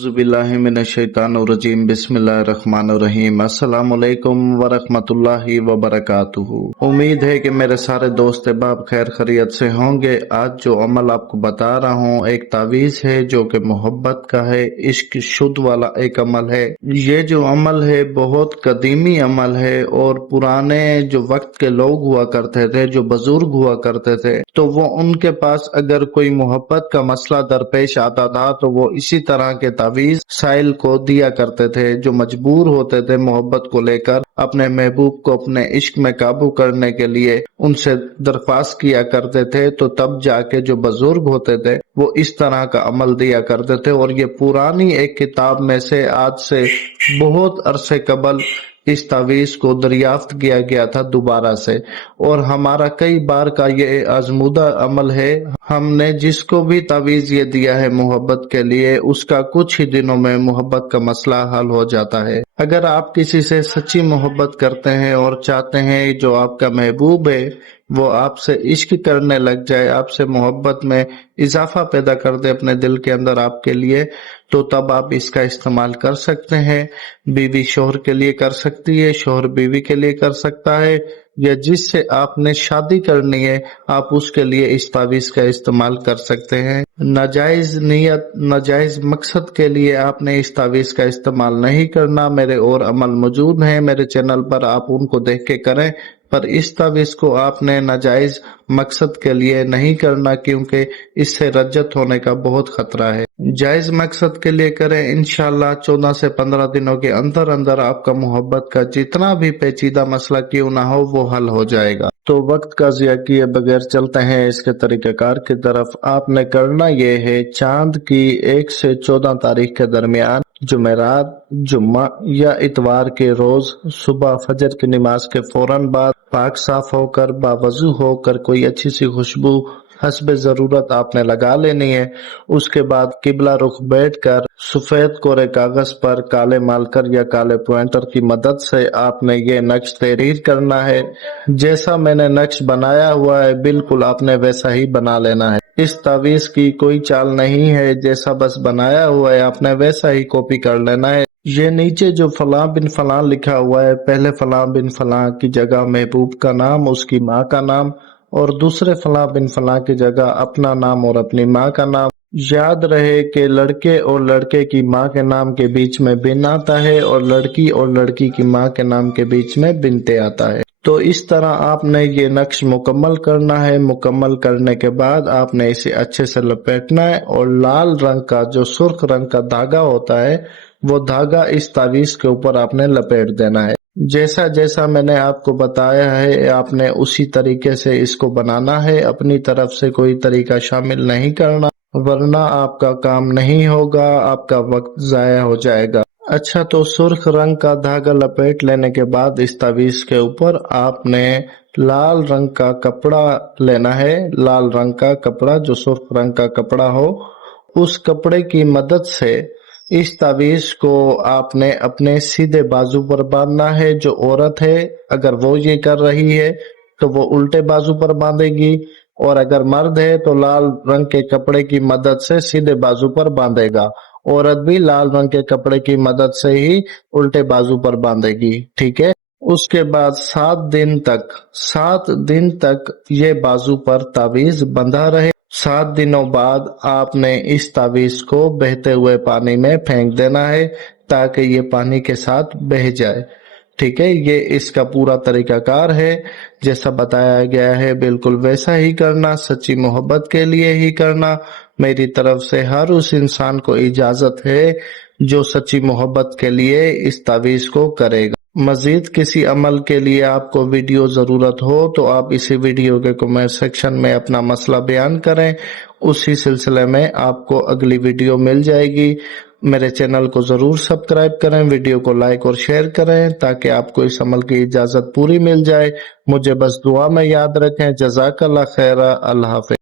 बिस्मिल्लाहिर्रहमानिर्रहीम बिस्मिल्लाहिर्रहमानिर्रहीम अस्सलाम वालेकुम वरहमतुल्लाहि वबरकातुहू। उम्मीद है कि मेरे सारे दोस्त अहबाब खैर खैरियत से होंगे। आज जो अमल आपको बता रहा हूँ एक तावीज़ है जो कि मोहब्बत का है, इश्क शुद्ध वाला एक अमल है। ये जो अमल है बहुत कदीमी अमल है और पुराने जो वक्त के लोग हुआ करते थे, जो बुजुर्ग हुआ करते थे, तो वो उनके पास अगर कोई मोहब्बत का मसला दरपेश आता था तो वो इसी तरह के तावीज़ साइल को दिया करते थे, जो मजबूर होते थे मोहब्बत को लेकर अपने महबूब को अपने इश्क में काबू करने के लिए उनसे दरख्वास्त किया करते थे। तो तब जाके जो बुजुर्ग होते थे वो इस तरह का अमल दिया करते थे। और ये पुरानी एक किताब में से आज से बहुत अरसे कबल इस तावीज़ को दरियाफ्त किया गया था दोबारा से, और हमारा कई बार का ये आजमूदा अमल है। हमने जिसको भी तावीज़ ये दिया है मोहब्बत के लिए, उसका कुछ ही दिनों में मोहब्बत का मसला हल हो जाता है। अगर आप किसी से सच्ची मोहब्बत करते हैं और चाहते हैं जो आपका महबूब है वो आपसे इश्क करने लग जाए, आपसे मोहब्बत में इजाफा पैदा कर दे अपने दिल के अंदर आपके लिए, तो तब आप इसका इस्तेमाल कर सकते हैं। बीवी शोहर के लिए कर सकती है, शोहर बीवी के लिए कर सकता है, या जिससे आपने शादी करनी है आप उसके लिए इस तावीज़ का इस्तेमाल कर सकते हैं। नाजायज नियत, नाजायज मकसद के लिए आपने इस तावीज़ का इस्तेमाल नहीं करना। मेरे और अमल मौजूद हैं मेरे चैनल पर, आप उनको देख के करें, पर इस तावीज़ को आपने नाजायज मकसद के लिए नहीं करना, क्योंकि इससे रज्जत होने का बहुत खतरा है। जायज मकसद के लिए करें, इंशाअल्लाह 14 से 15 दिनों के अंदर अंदर आपका मोहब्बत का जितना भी पेचीदा मसला क्यों ना हो वो हल हो जाएगा। तो वक्त का ज़िया किए बगैर चलते हैं इसके तरीक़ेकार की तरफ। आपने करना ये है, चांद की 1 से 14 तारीख के दरमियान जुमेरात, जुम्मा या इतवार के रोज सुबह फजर की नमाज के फौरन बाद पाक साफ होकर बावजू होकर कोई अच्छी सी खुशबू हस्बे जरूरत आपने लगा लेनी है। उसके बाद किबला रुख बैठकर सफेद कोरे कागज पर काले मार्कर या काले पॉइंटर की मदद से आपने ये नक्श तहरीर करना है। जैसा मैंने नक्श बनाया हुआ है बिल्कुल आपने वैसा ही बना लेना है। इस तावीज़ की कोई चाल नहीं है, जैसा बस बनाया हुआ है आपने वैसा ही कॉपी कर लेना है। ये नीचे जो फलां बिन फलां लिखा हुआ है, पहले फलां बिन फलां की जगह महबूब का नाम, उसकी माँ का नाम, और दूसरे फलां बिन फलां की जगह अपना नाम और अपनी माँ का नाम। याद रहे कि लड़के और लड़के की माँ के नाम के बीच में बिन आता है और लड़की और लड़की की माँ के नाम के बीच में बिनते आता है। तो इस तरह आपने ये नक्श मुकम्मल करना है। मुकम्मल करने के बाद आपने इसे अच्छे से लपेटना है और लाल रंग का जो सुर्ख रंग का धागा होता है वो धागा इस तावीज़ के ऊपर आपने लपेट देना है। जैसा जैसा मैंने आपको बताया है आपने उसी तरीके से इसको बनाना है, अपनी तरफ से कोई तरीका शामिल नहीं करना, वरना आपका काम नहीं होगा, आपका वक्त जाया हो जाएगा। अच्छा, तो सुर्ख रंग का धागा लपेट लेने के बाद इस तावीज़ के ऊपर आपने लाल रंग का कपड़ा लेना है। लाल रंग का कपड़ा, जो सुर्ख रंग का कपड़ा हो, उस कपड़े की मदद से इस तावीज़ को आपने अपने सीधे बाजू पर बांधना है। जो औरत है अगर वो ये कर रही है तो वो उल्टे बाजू पर बांधेगी, और अगर मर्द है तो लाल रंग के कपड़े की मदद से सीधे बाजू पर बांधेगा। औरत भी लाल रंग के कपड़े की मदद से ही उल्टे बाजू पर बांधेगी, ठीक है। उसके बाद 7 दिन तक ये बाजू पर तावीज़ बंधा रहे। 7 दिनों बाद आपने इस तावीज़ को बहते हुए पानी में फेंक देना है ताकि ये पानी के साथ बह जाए, ठीक है। ये इसका पूरा तरीकाकार है, जैसा बताया गया है बिल्कुल वैसा ही करना, सच्ची मोहब्बत के लिए ही करना। मेरी तरफ से हर उस इंसान को इजाजत है जो सच्ची मोहब्बत के लिए इस तावीज़ को करेगा। मजीद किसी अमल के लिए आपको वीडियो जरूरत हो तो आप इसी वीडियो के कमेंट सेक्शन में अपना मसला बयान करें, उसी सिलसिले में आपको अगली वीडियो मिल जाएगी। मेरे चैनल को जरूर सब्सक्राइब करें, वीडियो को लाइक और शेयर करें ताकि आपको इस अमल की इजाजत पूरी मिल जाए। मुझे बस दुआ में याद रखें। जज़ाकल्लाह खैरा। अल्लाह हाफ़िज़।